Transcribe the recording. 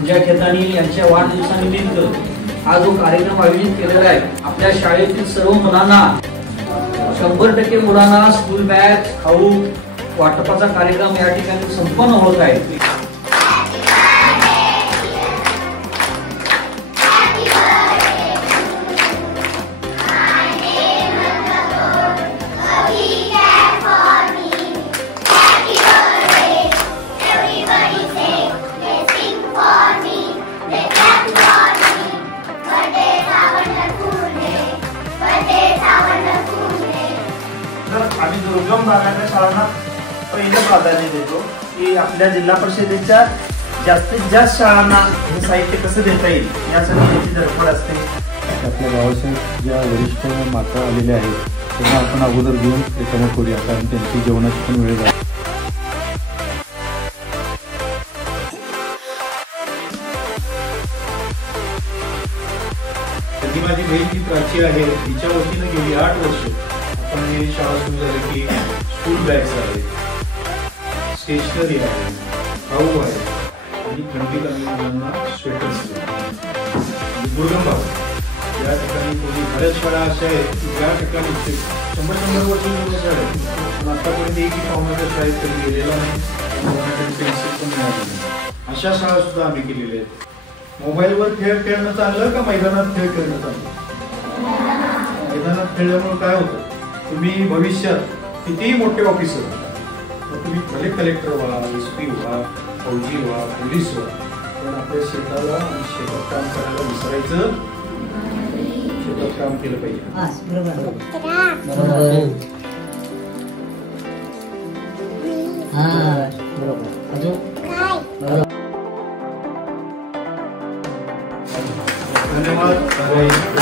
ज्या ठिकाणी यांच्या वाढदिवसानिमित्त हा जो कार्यक्रम आयोजित केलेला आहे, आपल्या शाळेतील सर्व मुलांना 100% मुलांना स्कूल बॅग खाऊ वाटपाचा कार्यक्रम या ठिकाणी संपन्न होत आहे. आम्ही दुर्गम भागाच्या शाळांना पहिलं प्राधान्य देतो की आपल्या जिल्हा परिषदेच्या जास्तीत जास्त शाळांना हे साहित्य कसं देता येईल यासाठी त्याची धडपड असते. आपल्या गावाच्या ज्या वरिष्ठ माता आलेल्या आहेत त्यांना आपण अगोदर घेऊन त्याच्यामध्ये करूया, कारण त्यांची जेवणाची पण वेळ झाली. माझी बहीण जी प्राची आहे तिच्या वतीनं गेली 8 वर्ष आपण हे शाळा सुरू झाली की स्कूल बॅग्स आहे, स्टेशनरी आहे, खाऊ आहे आणि थंडी कमी मुलांना स्वेटर्स. दुर्गम भाग या ठिकाणी कोणी बऱ्याच शाळा अशा आहेत की ज्या ठिकाणी 100-100 वर्ष जुन्या शाळा आहेत, पण आतापर्यंत एकही पाहुण्याच्या शाळेत कधी गेलेला नाही, पेन्सिल पण मिळाली नाही. अशा शाळा सुद्धा आम्ही केलेल्या आहेत. मोबाईलवर खेळ खेळणं चांगलं का मैदानात खेळ खेळणं चांगलं? मैदानात खेळल्यामुळे काय होतं, तुम्ही भविष्यात कितीही मोठे ऑफिसर तुम्ही भले कलेक्टर व्हा, SP व्हा, फौजी व्हा, पोलीस व्हा, पण आपल्या शेताला आणि शेतात काम करायला विसरायचं, शेतात काम केलं पाहिजे. धन्यवाद.